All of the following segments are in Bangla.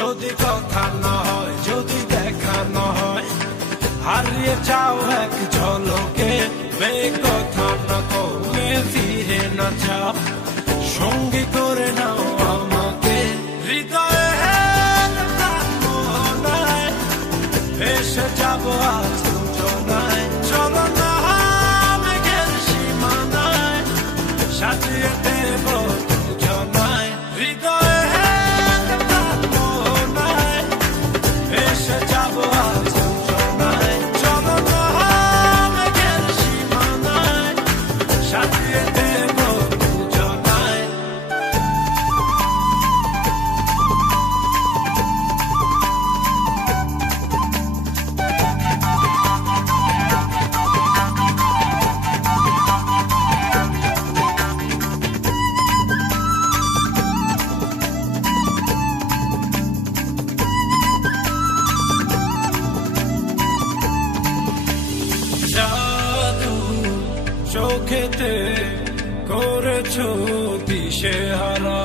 যদি কথা না হয়, যদি দেখা না হয়, হারিয়ে যাও এক ঝলকে, কথা না কমে ফিরে না যাও, সঙ্গী করে নাও আমাকে। হৃদয়ে ভেসে যাবো আজ দুজনায়, চলো না মেঘের সীমানায়, সাজিয়ে দেব দুজনায়। হৃদয়ে ভেসে যাবো আজ দুজনায়, চলো না মেঘের সীমানায়, সাজিয়ে দেব দুজনায়। জাদু চোখেতে করেছো দিশেহারা,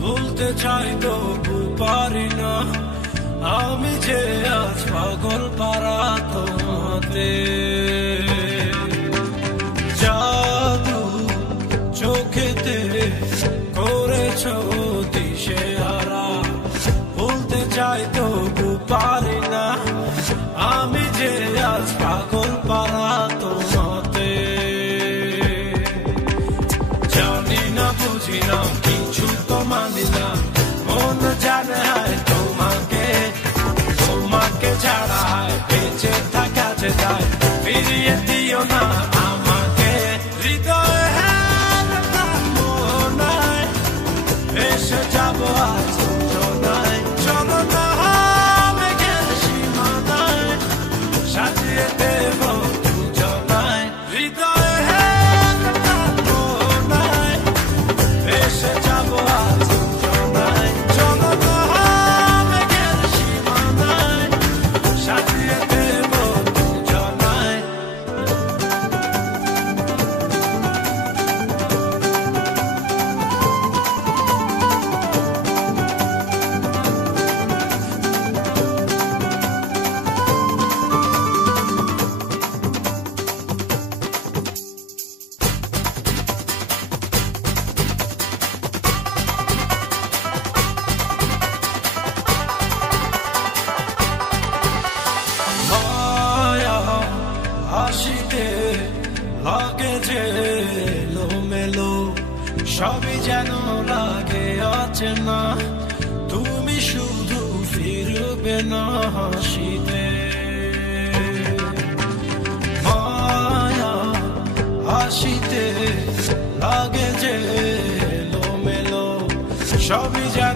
ভুলতে চাই তবু পারি না, আমি যে আজ পাগল পারা তোমাতে। জাদু চোখেতে করেছো দিশেহারা, ভুলতে চাই তবু পারি না, আমি যে আজ পাগল পারা তোমাতে। জানি না বুঝি না কিছু তো মানি না, মন জানে হায় তোমাকে, তোমাকে ছাড়া হায় বেঁচে থাকা যে যায়, ফিরিয়ে দিও না আমাকে। হৃদয়ে মনায় ভেসে যাবো আজ দুজনায়, চলো না মেঘের সীমানায়, সাজিয়ে দেব দুজনায়। হৃদয়ে মনায় ভেসে যাবো আজ দুজনায়, চলো না মেঘের সীমানায়, সাজিয়ে দেব দুজনায়। মায়া হাসিতে লাগে যে এলোমেলো, সবই যেন লাগে অচেনা, তুমি শুধু ফিরবে না হাসিতে। মায়া হাসিতে লাগে যে এলোমেলো, সবই যেন